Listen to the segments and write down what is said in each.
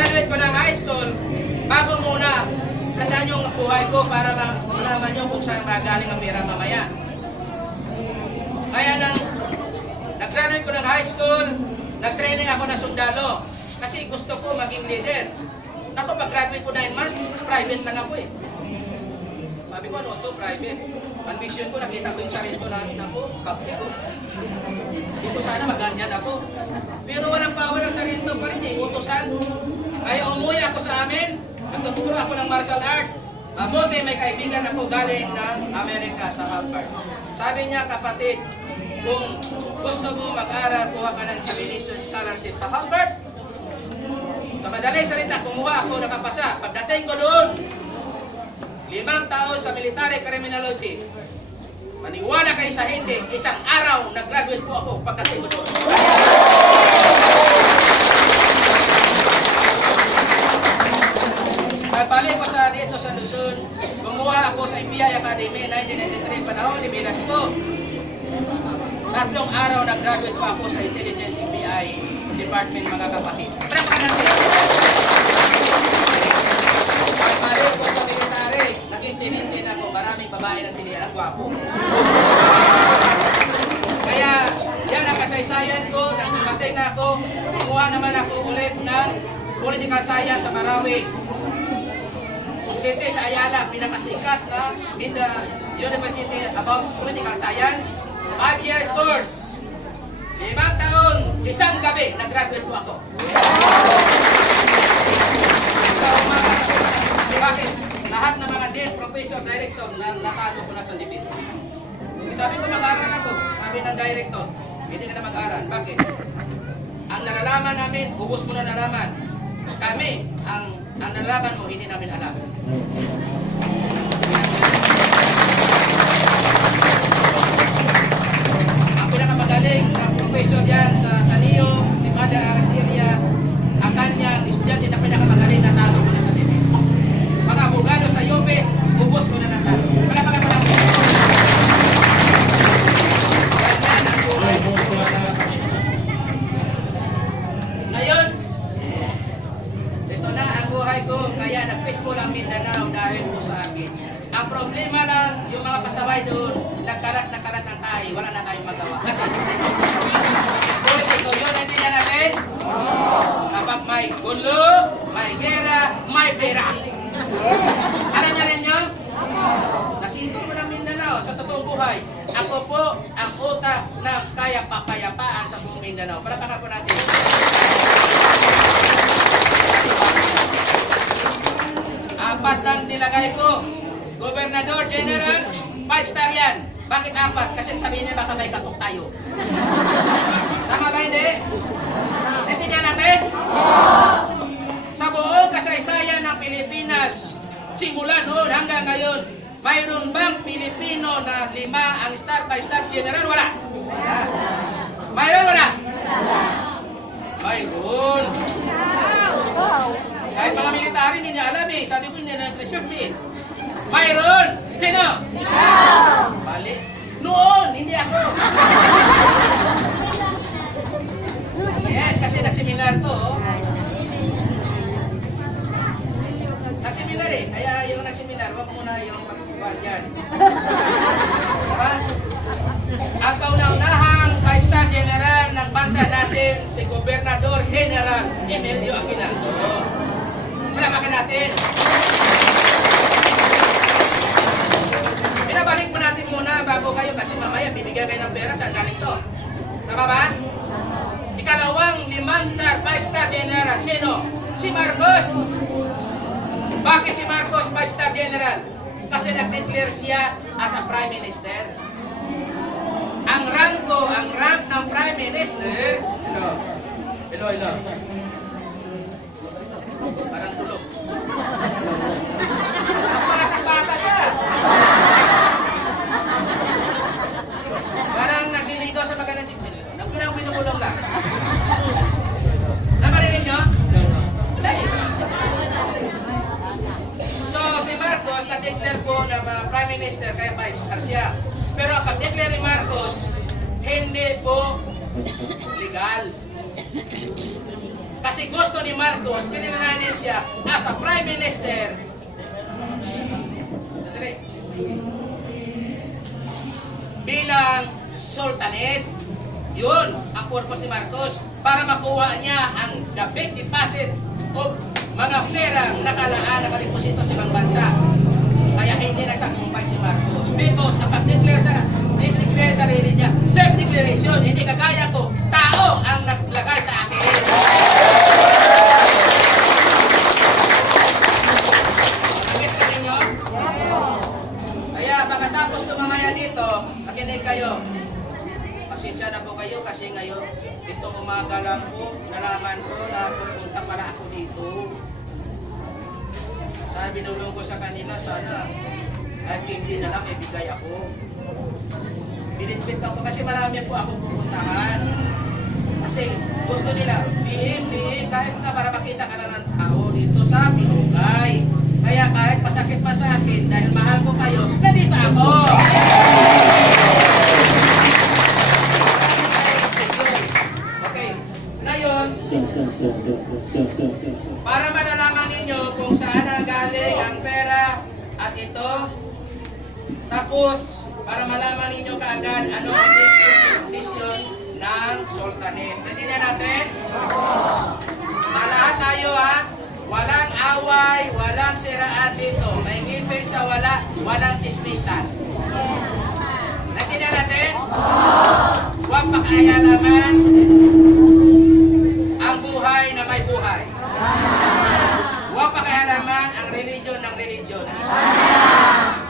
pag-graduate ko ng high school, bago muna, tandaan yung buhay ko para malaman nyo kung saan magaling ang pera mamaya. Kaya nang nag-graduate ko ng high school, nag-training ako na sundalo. Kasi gusto ko maging leader. Ako, pag-graduate ko 9 months, private lang ako eh. Sabi ko, ano to, private. Ambition ko, nakita ko yung sarili ko namin ako, kapti ko. Hindi ko sana maganyan ako. Pero walang power ang sarili ko pa rin eh, utosan. Kaya umuwi ako sa amin, nagtuturo ako ng martial art. Mabuti may kaibigan ako galing ng Amerika sa Harvard. Sabi niya, kapatid, kung gusto mo mag-aral, kuha ka ng examination scholarship sa Harvard. Sa madaling salita, kumuha ako, nakapasa. Pagdating ko doon, 5 taon sa military criminology. Maniwala kayo sa hindi, isang araw nag-graduate po ako pagdating ko doon. Pagbalik ko sa dito sa Luzon, kumuha ako sa NBI Academy 1993, panahon ni Velasco. 3 araw nag-graduate po ako sa Intelligence NBI Department, mga kapatid. Pagbalik ko sa military, naging tininte na ako, maraming babae ng tinian, ang gwapo. Kaya, yan ang kasaysayan ko, nang dumating na ako, kumuha naman ako ulit ng political science sa Marawi. City sa Ayala, pinakasikat na in the university about political science. 5 years course. 5 taon, isang gabi, nag-graduate po ako. Bakit? Lahat ng mga dean, professor, director na natalo ko na sa debate. Sabi ko, mag-aaral ako. Sabi ng director, hindi ka na mag-aaral. Bakit? Ang nalalaman namin, ubos mo na nalaman. Kami, ang nalalaman mo, hindi namin alam. Ang pinakamagaling na professor yan sa Tanio, si Father Arasiria, ang kanyang estudyante na pinakamagaling na talo ko na sa debate. Mga abogado sa Yope, ubos mo na natalo. Palapakay mo lang. Ganyan ang buhay ko sa Panginoon. Ngayon, ito na ang buhay ko, kaya nag-peaceful ang Mindanao dahil po sa akin. Ang problema lang, yung mga pasaway doon, nagkarat ng tayo, wala na tayong magawa. Kasi, politiko yun, hindi niya natin? Kapag may gulo, may gera, may pera. Alam niya rin nyo? Nasito po ng Mindanao sa totoong buhay. Ako po ang utak ng kapayapaan sa buong Mindanao. Palapaka po natin. Apat lang nilagay ko. Gobernador General, 5-star yan. Bakit 4? Kasi sabihin niya baka may katok tayo. Tama ba hindi? Naintindihan natin? Sa buong kasaysayan ng Pilipinas, simula noon hanggang ngayon, mayroon bang Pilipino na 5 ang star, 5-star general? Wala. Mayroon wala? Mayroon. Kahit mga military hindi niya alam eh. Sabi ko hindi na research eh. Mayroon. Sino? Bali. Noon, hindi ako. Yes, kasi na-seminar to. Nag-seminar eh. Kaya yung nag-seminar, wag muna yung pagkukuhan dyan. Diba? Ang kauna-unahang 5-star general ng bansa natin, si Gobernador General Emilio Aguinaldo. Palamakan natin. Pinabalik mo natin muna bago kayo kasi mamaya bibigyan kayo ng pera. Saan galing to? Tama ba? Ikalawang 5-star, 5-star general. Sino? Si Marcos. Bakit si Marcos 5-star general? Kasi nag-declare siya as a Prime Minister. Ang rank ko, ang rank ng Prime Minister, hello. Parang tulog. Mas malakas bata ka. Parang nagliligaw sa magandang sisili. Nagpirang binubulong lang. Nakarinig nyo? So, si Marcos, na-declare po na Prime Minister, kaya 5-star siya. Pero ang pag-declare ni Marcos, hindi po legal. Kasi gusto ni Marcos, kinilalanin siya as a Prime Minister. Bilang Sultanate. Yun ang purpose ni Marcos para makuha niya ang the big deposit of mga pera nakadeposito sa ibang bansa. Kaya hindi nagtagumpay si Marcos because ang pag-declare sa sarili niya, self-declaration, hindi kagaya ko, tao ang naglagay sa akin. Nag-guess na ninyo? Kaya pagkatapos ko mamaya dito, makinig kayo. Pasensya na po kayo kasi ngayon, itong umaga lang po, nalaman ko na pupunta pala ako dito. Sana binulong ko sa kanila, sana at hindi na lang ibigay ako. Binitbit ako kasi marami po ako pupuntahan. Kasi gusto nila, bihim, kahit na para makita ka na ng tao dito sa Pinugay. Kaya kahit pasakit pa sa akin, dahil mahal ko kayo, nandito ako! Para malalaman ninyo kung saan ang galing ang pera at ito, tapos para malaman ninyo kaagad ano ang mission ng Sultanate. Naintindihan natin? Na lahat tayo ha, walang away, walang siraan dito. May ngipin sa walang chismisan. Naintindihan natin? Huwag pakayalaman ang buhay na may buhay. Huwag pakialaman ang religion ng religion.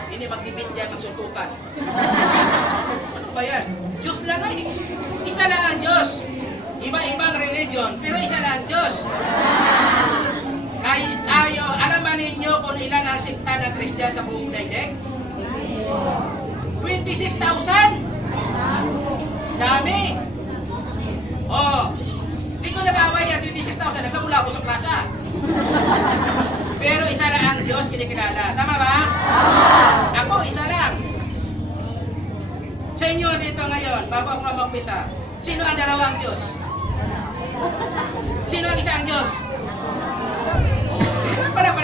Hindi magdibit yan, magsuntukan. Ano ba yan? Diyos lang ay. Isa lang ang Diyos. Iba-ibang religion, pero isa lang ang Diyos. Tayo, alam ba ninyo kung ilan ang sikta ng Christian sa buong daigdig? 26,000! Dami! Oh, di ko nag-away yan, 26,000, naglamula ako sa plaza. Pero isa lang ang Diyos kinikilala. Tama ba? Ako, isa lang. Sa inyo dito ngayon, bago ako mag-umpisa, sino ang dalawang Diyos? Sino ang isang Diyos?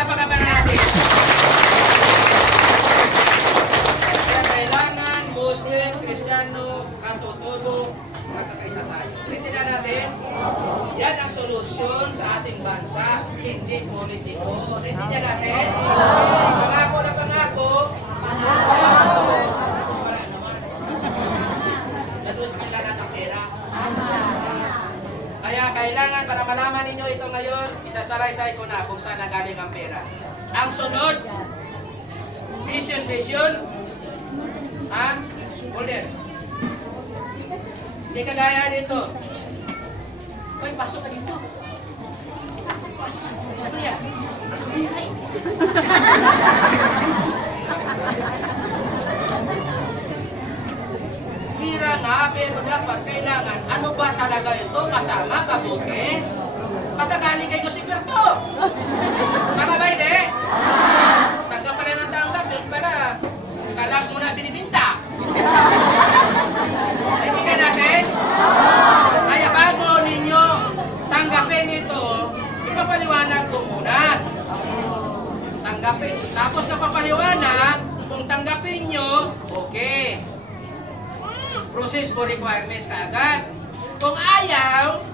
Pagkaparan natin. Kaya kailangan Muslim, Kristiyano, Katoliko, magkakaisa tayo. Rintinan natin, yan ang solusyon sa ating bansa, hindi politiko. Rintinan natin, pangako na pangako, tapos wala naman. Nadus sila na ng pera. Kaya kailangan para malaman ninyo ito ngayon, isasalaysay ko na kung saan nagaling ang pera. Ang sunod, vision. Ha? Holder. Hindi kagaya dito. Uy, pasok ka dito. Pasok ka. Ano yan? Hira nga, pero dapat kailangan, ano ba talaga ito? Masama, kabuti? Pagkagaling kay Josiberto. Tama ba hindi? Tanggap pala ng tanggap, yun pala. Kalag mo na binibinta. Naibigan natin? Kaya bago ninyo tanggapin ito, ipapaliwanag ko muna. Tanggapin. Tapos napapaliwanag, kung tanggapin nyo, okay. Process for requirements kaagad. Kung ayaw,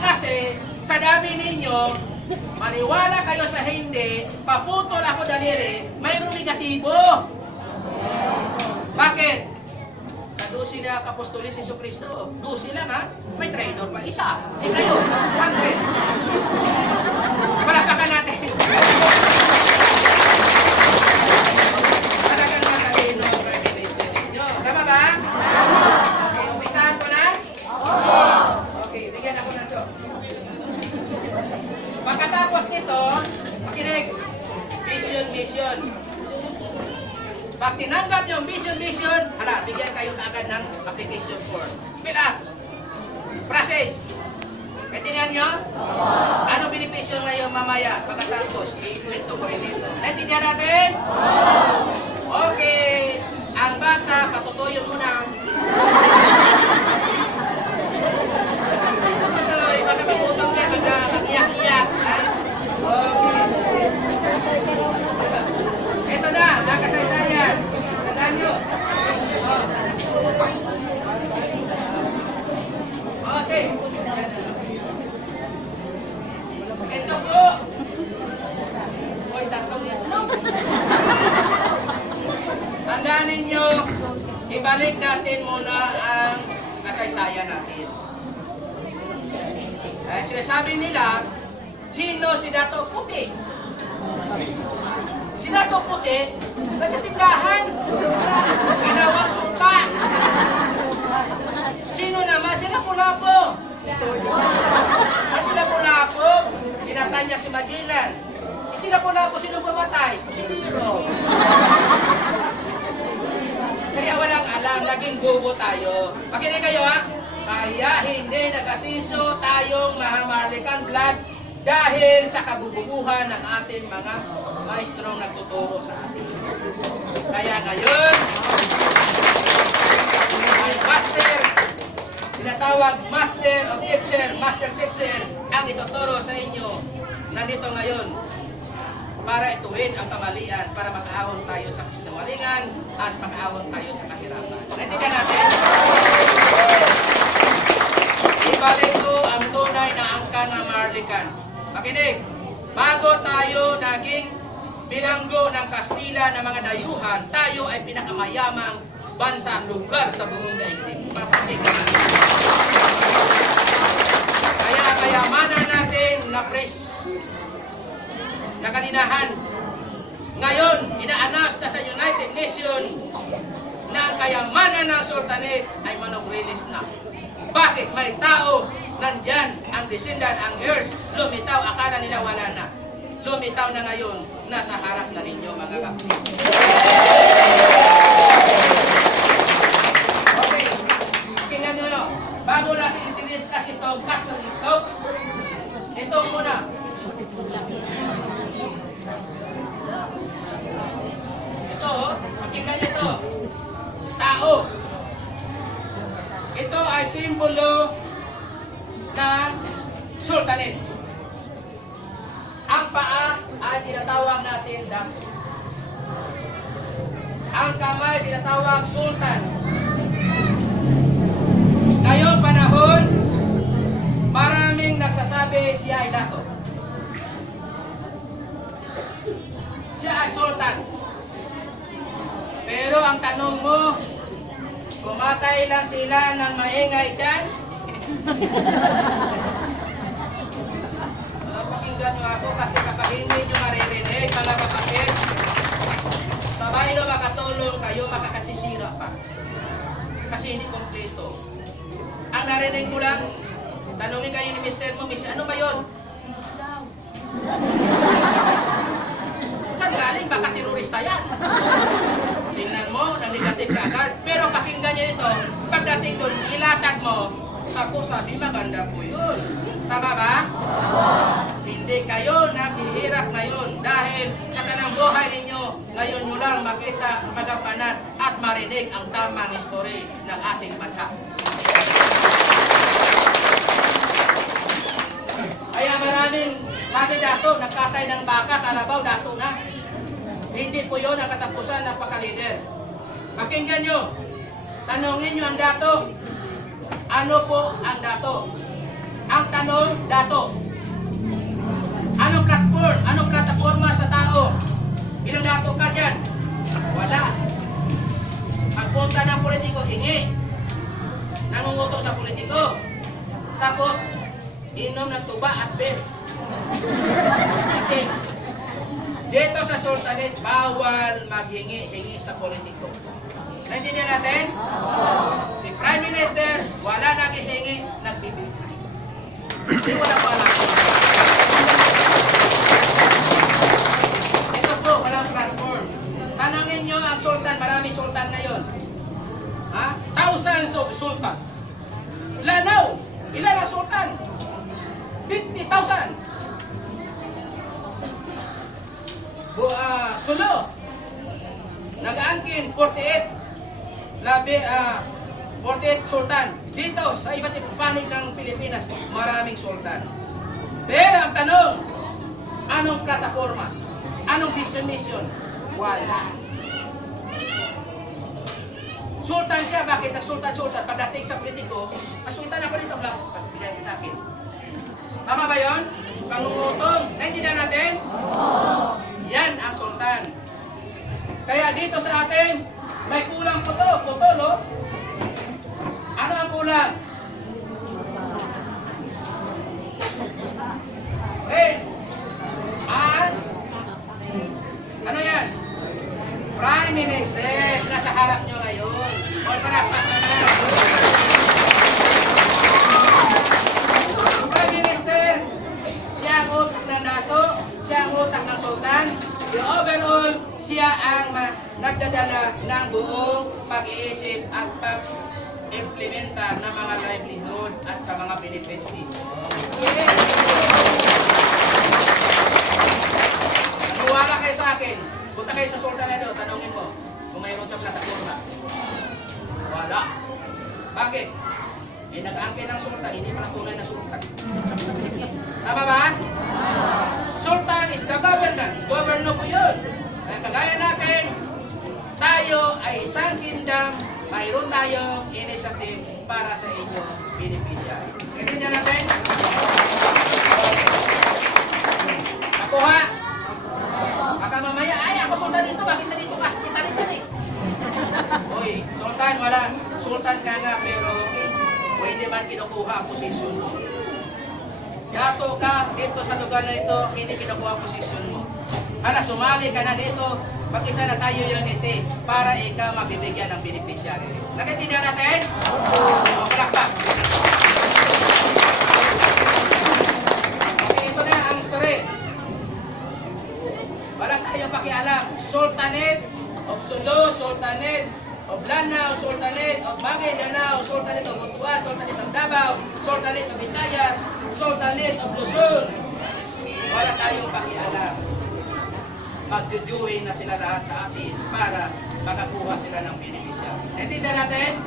kasi sa dami ninyo, maniwala kayo sa hindi, paputol ako daliri, mayroong negatibo. Bakit? Sa 12 na kapostolis ni Jesucristo, 12 lang ha, may traidor pa isa. Kayo, 100. Palakpakan natin. Talagang matalino ang revelation ninyo. Tama ba? Okay, umpisahan ko na? Okay, bigyan ako ng so. Pagkatapos nito, makinig, vision. Pag tinanggap yung vision, hala, bigyan kayo kaagad ng application form. Fill up. Process. Naintindihan nyo? Ano benepisyo ngayon mamaya? Pagkatapos, ikwento ko rin dito. Naintindihan natin? Okay. Ang bata, patutuyo mo na. Ito po. Hoy, tatlong itlog. Tandaan ninyo, ibalik natin muna ang kasaysayan natin. Sinasabi nila, sino si Dato Puti? Si Dato Puti, nasa tindahan. Ginawang suka. Sino naman? Si Lapu-Lapu. At si Lapu-Lapu, pinatay niya si Magellan. Si Lapu-Lapu, sino pumatay? Si Nero. Kaya walang alam, naging bobo tayo. Makinig kayo ha? Kaya hindi nag-asinso tayong Maharlika Vlog dahil sa kabubuhan ng ating mga maestrong nagtuturo sa atin. Kaya ngayon, ay master, tinatawag master teacher, ang ituturo sa inyo. Nandito ngayon para ituwid ang kamalian, para makaahon tayo sa kasinungalingan at makaahon tayo sa kahirapan. Naintindihan natin? Ibalik ko ang tunay na angka ng Maharlikan. Makinig, bago tayo naging bilanggo ng Kastila ng mga dayuhan, tayo ay pinakamayamang bansa lugar sa buong daigdig. Kaya kayamanan natin na pres, na kaninahan. Ngayon, inaanas na sa United Nations na ang kayamanan ng Sultanate ay manog-release na. Bakit? May tao nandyan, ang descendant, ang heirs, lumitaw, akala nila wala na. Lumitaw na ngayon, nasa harap na ninyo mga kapatid. Okay, tingnan nyo no. Bago natin i-discuss itong tatlong ito muna. Ito, pakinggan nyo ito. Tao. Ito ay simbolo ng Sultanate. Ang paa ay tinatawag natin dato. Ang kamay tinatawag sultan. Ngayong panahon, maraming nagsasabi siya ay dato. Siya ay sultan. Pero ang tanong mo, kumatay lang sila ng maingay dyan? Pakinggan nyo ako kasi kapag hindi nyo maririnig, mga kapatid, sabay nyo makatulong kayo, makakasisira pa. Kasi hindi kompleto. Ang narinig ko lang, tanungin kayo ni Mr. mo, Miss, ano ba yun? Saan galing? Baka terorista yan. Tingnan mo, nang-negative ka agad. Pero pakinggan nyo ito, pagdating doon, ilatag mo, ako sabi, maganda po yun. Tama ba? Hindi kayo naghihirap ngayon dahil sa tanang buhay ninyo, ngayon nyo lang makita, magampanan at marinig ang tamang history ng ating bansa. Kaya maraming sabi dato, nagkatay ng baka, kalabaw, dato na. Hindi po yun ang katapusan ng pagka-leader. Pakinggan nyo, tanongin nyo ang dato. Ano po ang dato? Ang tanong, dato. Anong platform? Anong plataforma sa tao? Ilang dato ka dyan? Wala. Pagpunta ng politiko, hingi. Nangunguto sa politiko. Tapos, inom ng tuba at beer. Kasi, dito sa Sultanate, bawal maghingi-hingi sa politiko. Naintindihan natin? Si Prime Minister, wala naghihingi, nagbibigay. Hindi wala pa lang. Ito po, walang platform. Tanangin nyo ang sultan, marami sultan ngayon. Ha? Thousands of sultan. Lanao, ilan ang sultan? 50,000. Sulo, nag-aangkin 48. 48 sultan. Dito, sa iba't ibang panig ng Pilipinas, maraming sultan. Pero ang tanong, anong plataforma? Anong destination? Wala. Sultan siya, bakit nagsultan-sultan? Pagdating sa politiko, ang sultan ako dito, pagbigyan sa akin. Tama ba yun? Pangungutong. Kaya dito sa atin, may kulang po to, putol, oh. Ano ang kulang? Ano yan? Prime Minister. Nasa harap nyo ngayon. O, palakpak na na. Prime Minister, siya ang utak ng NATO, siya ang utak ng Sultan. The overall, siya ang nagdadala ng buong pag-iisip at pag-implementa ng mga livelihood at sa mga benefits dito. Maniwala kayo sa akin. Punta kayo sa Sultanado, tanongin mo kung mayroon sa plataforma. Wala. Bakit? Eh, nag-aangkin ng Sultan, hindi pala tunay na Sultan. Tama ba? Sultan is the governance. Governor po yun. Kaya kagaya natin, tayo ay isang kingdom, mayroon tayong initiative para sa inyong beneficiary. Ganyan natin? Ako ha? Baka mamaya, ay ako Sultan dito, bakit na dito ka? Sultan dito eh. Uy, Sultan, wala. Sultan ka nga, pero hindi man kinukuha ang posisyon mo. Dato ka dito sa lugar na ito, hindi kinukuha ang posisyon mo. Hala, sumali ka na dito, mag-isa na tayo unity para ikaw mabibigyan ng beneficiary. Nakitindihan natin? O, palakpak. Okay, ito na ang story. Wala tayong pakialam. Sultanate of Sulu, Sultanate of Lanao, Sultanate of Maguindanao, Sultanate of Butuan, Sultanate of Davao, Sultanate of Visayas, Sultanate of Luzon. Wala tayong pakialam. Magjujuhin na sila lahat sa atin para makakuha sila ng beneficiary. Naintindihan natin?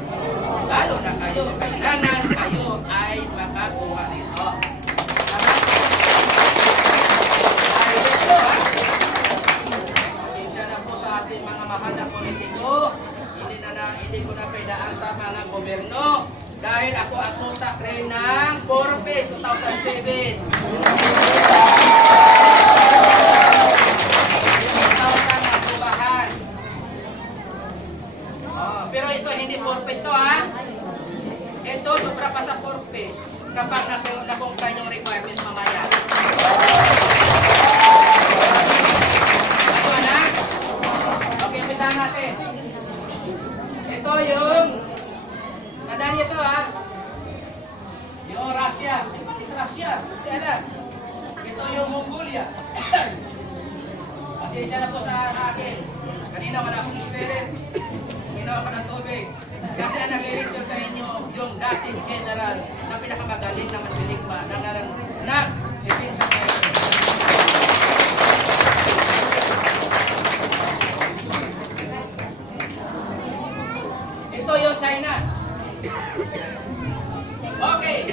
Lalo na kayo, kailangan kayo ay makakuha nito. Ay, ito ha. Pasensya na po sa ating mga mahal na politiko. Hindi ko na paidaan sa mga gobyerno. Dahil ako ang utak rin ng Forbes 2007. 2,000 na pubahan. Pero ito hindi Forbes to ha. Ito sobra pa sa Forbes kapag nakumpay yung requirements mamaya. Ano na? Okay, umpisahan natin. Ito yung tandaan niyo ito ha. Yung Russia. Bakit Russia? Kaya ito yung Mongolia. Pasensya na po sa akin. Kanina wala akong spirit. Ginawa ko ng tubig. Kasi ang nag-lecture sa inyo yung dating general na pinakamagaling na manbiligma na ipinsa sa inyo. Ito yung China. Okay.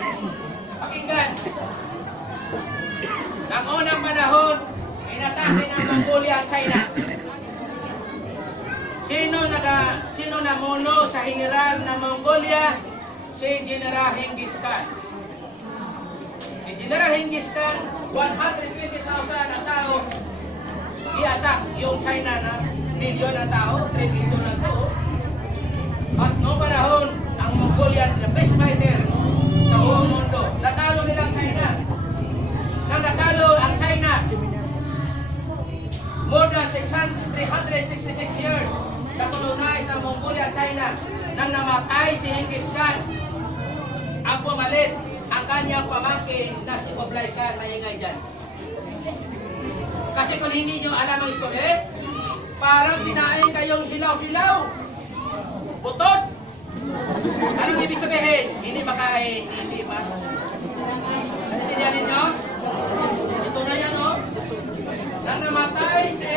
Pakinggan. Nang unang panahon, inatake ng Mongolia ang China. Sino namuno sa general ng Mongolia? Si General Genghis Khan. Si General Genghis Khan, 120,000 na tao, i-attack yung China na milyon na tao, 3 milyon na tao. At noong panahon, ang Mongolia, the best fighter sa buong mundo, natalo nilang China. Nang natalo ang China, more than 366 years, na-colonize ng Mongolia at China. Nang namatay si Genghis Khan, ang pumalit ang kanyang pamangkin na si Kublai Khan, maingay dyan. Kasi kung hindi nyo alam ang story, parang sinaing kayong hilaw-hilaw. Butot! Anong ibig sabihin? Hindi makain, hindi ma... Naintindihan ninyo? Ito na yan, no? Nang namatay si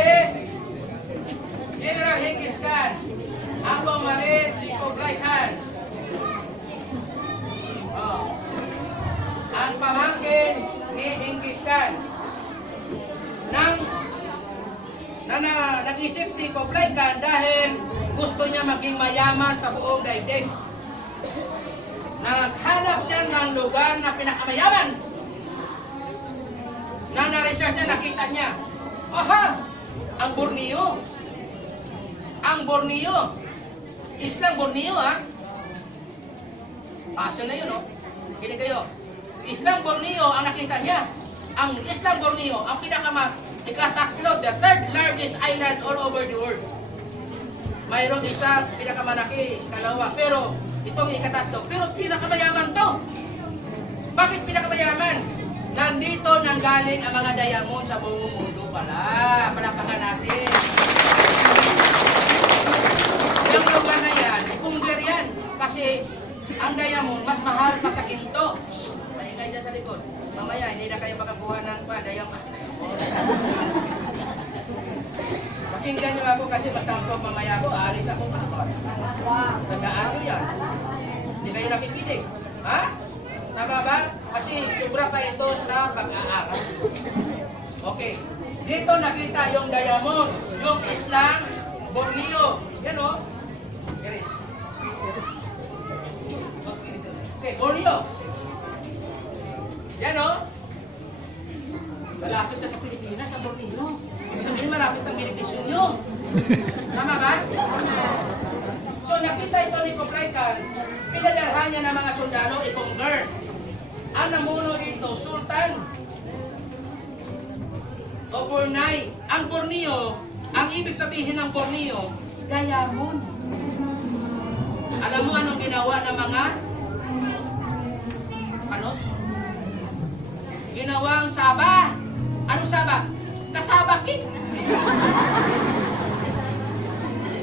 General Genghis Khan, ang pumalit si Kublai Khan. Ang pamangkin ni Genghis Khan. Nag-isip si Kublai Khan dahil gusto niya maging mayaman sa buong daigdig. Naghanap siya ng lugar na pinakamayaman. Nang na-research niya, nakita niya, aha, ang Borneo. ang Borneo. Islang Borneo, ha? Asa na yun, no? Kinig kayo. Islang Borneo ang nakita niya. Ang Islang Borneo, ang ikatatlo, the third largest island all over the world. Mayroong isang pinakamalaki, ikalawa, pero itong ikatatlo, pero pinakamayaman to. Bakit pinakamayaman? Nandito nanggaling ang mga diamond sa buong mundo pala. Palapakan natin. Yung lugar na yan, kungler yan. Kasi ang diamond, mas mahal pa sa ginto. Maingay dyan sa likod. Mamaya, hindi na kayo makakuha ng diamond. Pakinggan nyo ako kasi matangkog mamaya ako, alis ako kapag. Tandaan nyo yan. Hindi kayo nakikinig. Ha? Tama ba? Kasi sobra pa ito sa pag-aaral. Okay. Dito nakita yung diamond, yung Islang Borneo. Yan o. Iris. Okay, Borneo. Yan o. Malapit na sa Pilipinas, sa Borneo. Ibig sabihin malapit ang benepisyon nyo. Tama ba? So nakita ito ni Kubraykan, pinadalhan niya ng mga sundalo, i-conquer. Ang namuno dito, Sultan o Brunei. Ang Borneo, ang ibig sabihin ng Borneo, diamond. Alam mo anong ginawa ng mga ginawang saba? Anong saba? Kasabakit.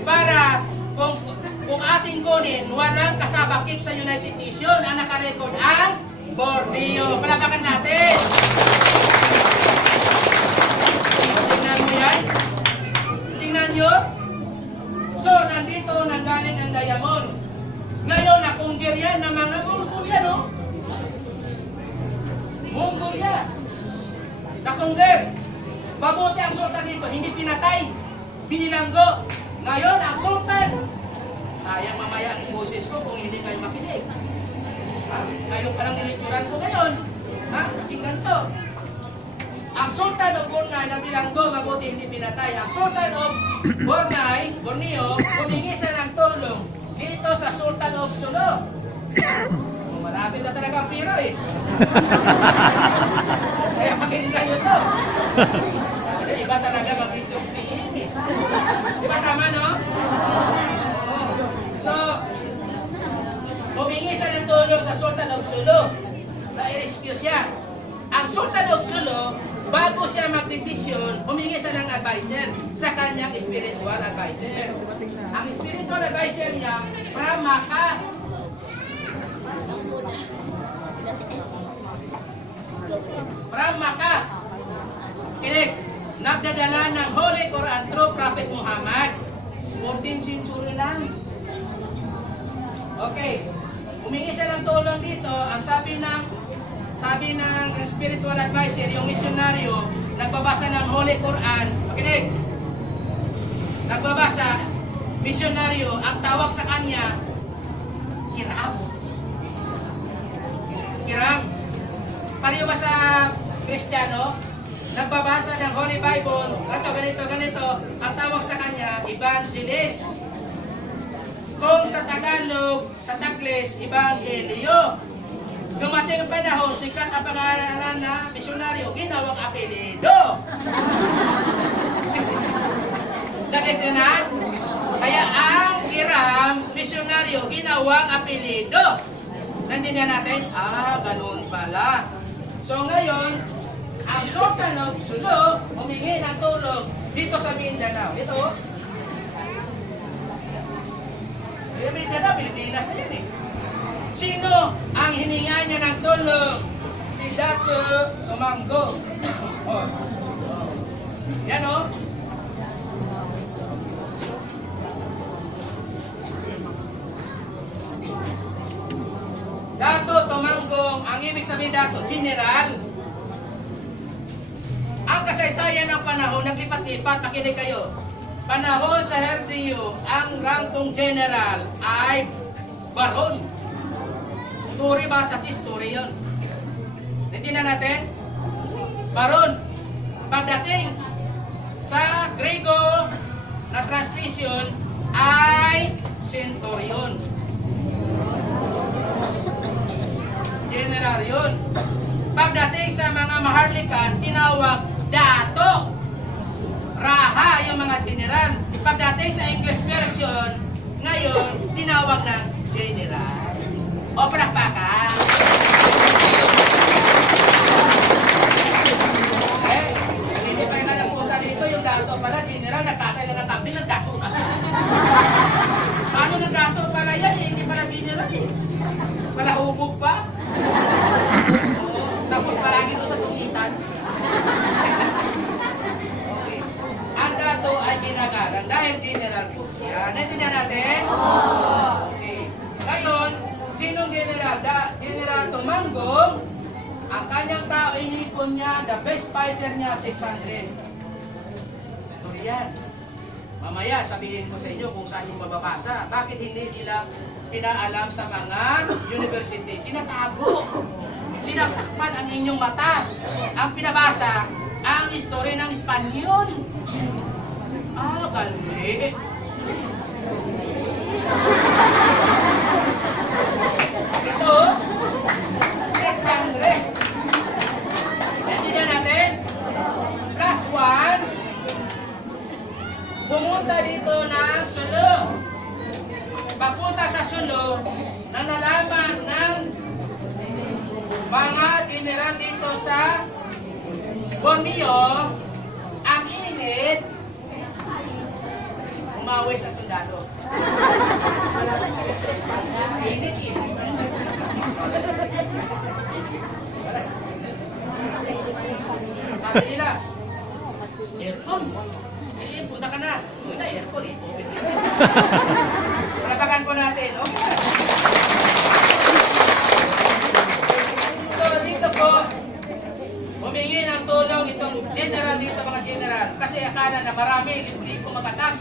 Para kung ating kunin, walang kasabakit sa United Nations, ang nakarecord ang Borneo. Palapakan natin. Tingnan mo yan. Tingnan nyo. So, nandito nanggaling ang diamond. Ngayon, nakunggir yan ng mga Mongolia, no? Mongolia. Nakunggir. Mabuti ang sultan dito, hindi pinatay. Binilanggo. Ngayon, ang sultan. Sayang mamaya ang boses ko kung hindi kayo makinig. Ngayon palang nilituran ko ngayon. Tingnan to. Ang Sultan of Brunei na bilanggo, mabuti hindi pinatay. Ang Sultan of Brunei, Borneo, humingi siya ng tulong dito sa Sultan of Sulu. Malapit na talaga ang piro eh. Kaya pakinggan nyo to. Iba talaga mag-intervene eh. Diba tama, no? So, humingi siya ng tulong sa Sultan of Sulu. Na-rescue siya. Ang Sultan of Sulu, bago siya mag-desisyon, humingi siya ng advisor sa kanyang spiritual advisor. Ang spiritual advisor niya, from Makkah. From Makkah. Kinig, nagdadala ng Holy Quran through Prophet Muhammad. 14th century lang. Okay. Humingi siya ng tulong dito. Ang sabi ng spiritual advisor, yung misyonaryo, nagbabasa ng Holy Quran. Makinig. Nagbabasa, misyonaryo, ang tawag sa kanya, Kiram. Kiram. Pareho ba sa Kristiyano? Nagbabasa ng Holy Bible, ganito. Ang tawag sa kanya, evangelist. Kung sa Tagalog, sa Taglis, Evangelyo. Dumating ang panahon, sikat ang pangalan na misyonaryo, ginawang apelido. Nagets na? Kaya ang Kiram, misyonaryo, ginawang apelido. Nandiyan natin, ganun pala. So ngayon, ang Sultan of Sulu, humingi ng tulong dito sa Mindanao. Ito, Mindanao, Pilipinas na yan eh. Sino ang hininga niya ng tulong? Si Dato Tumanggo. Yan o. Dato Tumanggong, ang ibig sabihin Dato, General. Ang kasaysayan ng panahon, naglipat-lipat, makinig kayo. Panahon sa Herdio, ang rangkong general ay baron. Turi ba sa turi yun? Hindi na natin? Baron. Pagdating sa Grego na translation, ay centurion. General yun. Pagdating sa mga maharlikan, tinawag dato. Raha yung mga general. Pagdating sa English version, ngayon, tinawag ng general. O palakpakan. Hindi pa yung napunta dito, yung dato pala, general, nagkakay na ng kambing, nagdato na siya. Paano nagdato pala yan? Hindi pala general eh. Palahubog pa. Tapos palagi doon sa tungitan. Okay. Ang dato ay ginagalang dahil general po siya. Naintindihan natin? Okay. Ngayon, sinong general? General Tumanggong. Ang kanyang tao, inipon niya, the best fighter niya, 600. Story yan. Mamaya, sabihin ko sa inyo kung saan yung mababasa. Bakit hindi nila pinaalam sa mga university? Tinatago. Tinatakpan ang inyong mata. Ang pinabasa, ang istorya ng Espanyol. Galing. Ito, 600. Naintindihan natin? Last one. Pumunta dito ng Sulu. Pagpunta sa Sulu, na nalaman ng mga general dito sa Borneo, ang init, umawi sa sundalo. Init eh. Sabi nila, aircon. Punta ka na. Punta aircon eh. Palapakan po natin, no? So, dito po, humingi ng tulong itong general dito, mga general. Kasi akala na marami, hindi po makatak.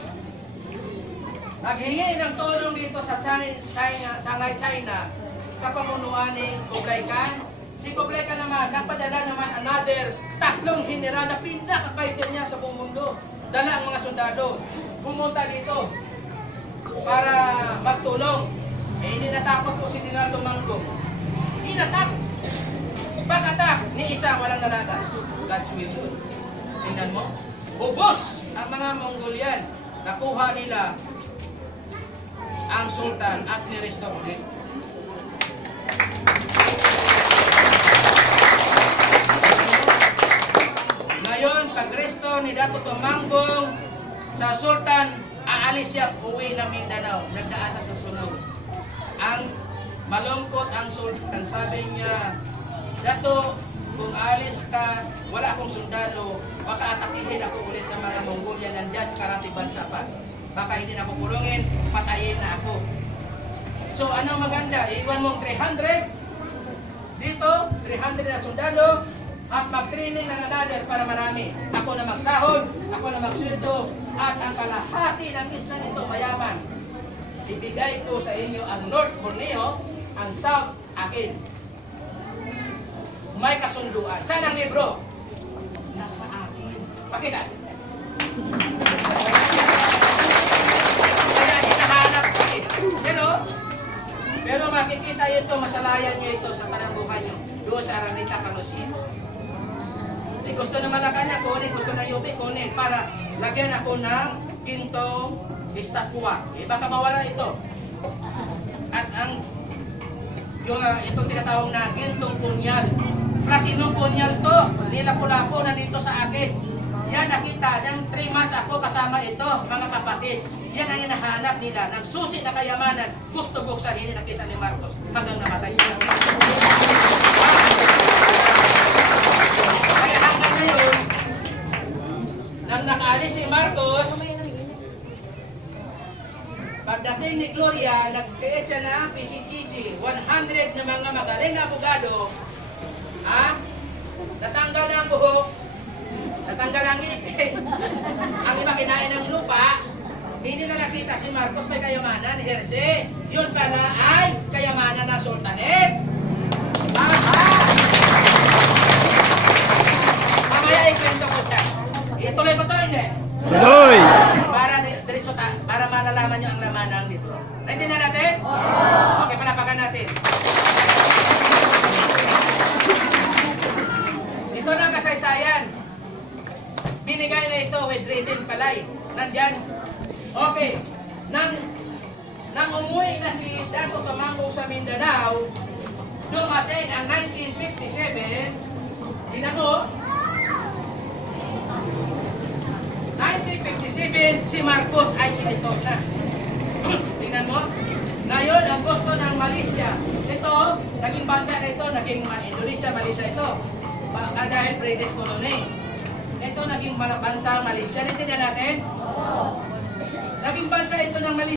Naghingi ng tulong dito sa Shanghai, China, sa pamunuan ni Kublai Khan. Si Kublai Khan naman, nagpadala naman another 3 general na pinaka-fighter niya sa buong mundo. Dala ang mga sundalo. Pumunta dito para magtulong. Hindi natakot po si General Tumanggong. Inatak. Pag-atak ni isa, walang nalagas. God's will yun. Tingnan mo. Ubos ang mga Mongolian. Nakuha nila ang sultan at ni-restore ulit. Ngayon, pag-resto ni Dato Tumanggong sa sultan, aalis siya uwi ng Mindanao. Nagdaan sa Sulu. Ang malungkot ang sultan. Sabi niya, Dato, kung alis ka, wala akong sundalo, baka atakihin ako ulit ng mga Mongolian nandiyan sa Karate bansa pa. Baka hindi na ako kulungin, patayin na ako. So, ano maganda? Iwan mong 300 dito, 300 na sundalo, at mag-training ng another para marami. Ako na magsahod, ako na magsweldo, at ang kalahati ng islang ito, mayaman. Ibigay ko sa inyo ang North Borneo, ang South, akin. May kasunduan. Saan ang libro? Nasa akin. Pakita. Kaya hinahanap ko eh. Yan o. Pero makikita ito, masalayan niyo ito sa tanang buhay niyo. Doon sa Araneta, Kalusin. Eh, gusto na Malacanang kunin, gusto na UP kunin para lagyan ako ng gintong estatwa. Eh, baka mawala ito. At ang itong tinatawag na gintong punyal. Platinum punyal to. Nila-pula-po nandito sa akin. Yan nakita, ng 3 months ako kasama ito, mga kapatid. Yan ang hinahanap nila, ng susi na kayamanan. Gusto buksan, hindi nakita ni Marcos hanggang namatay siya. Kaya hanggang ngayon, nang nakaalis si Marcos, pagdating ni Gloria, nag-create siya ng PCGG, 100 na mga magaling na abogado, natanggal na ang buhok, natanggal ang ngipin, ang iba kinain ng lupa, hindi na nakita si Marcos may kayamanan, Herse. Yun pala ay kayamanan ng Sultanate. Mamaya ikwento ko siya. Ituloy ko to, hindi? Tuloy! Para diretso So, para malalaman nyo ang laman ng libro. Naintindihan natin? Okay, palapakan natin. Ito na ang kasaysayan. Binigay na ito with written palay. Nandyan. Okay. Nang umuwi na si Dato Tumanggo sa Mindanao, dumating ang 1957, tingnan mo, 1957, si Marcos ay sinitog na. Tingnan mo, ngayon ang gusto ng Malaysia, ito, naging bansa na ito, naging Indonesia, Malaysia ito, dahil British colony. Ito naging bansa Malaysia, naintindihan natin? Naging bansa ito ng Malaysia.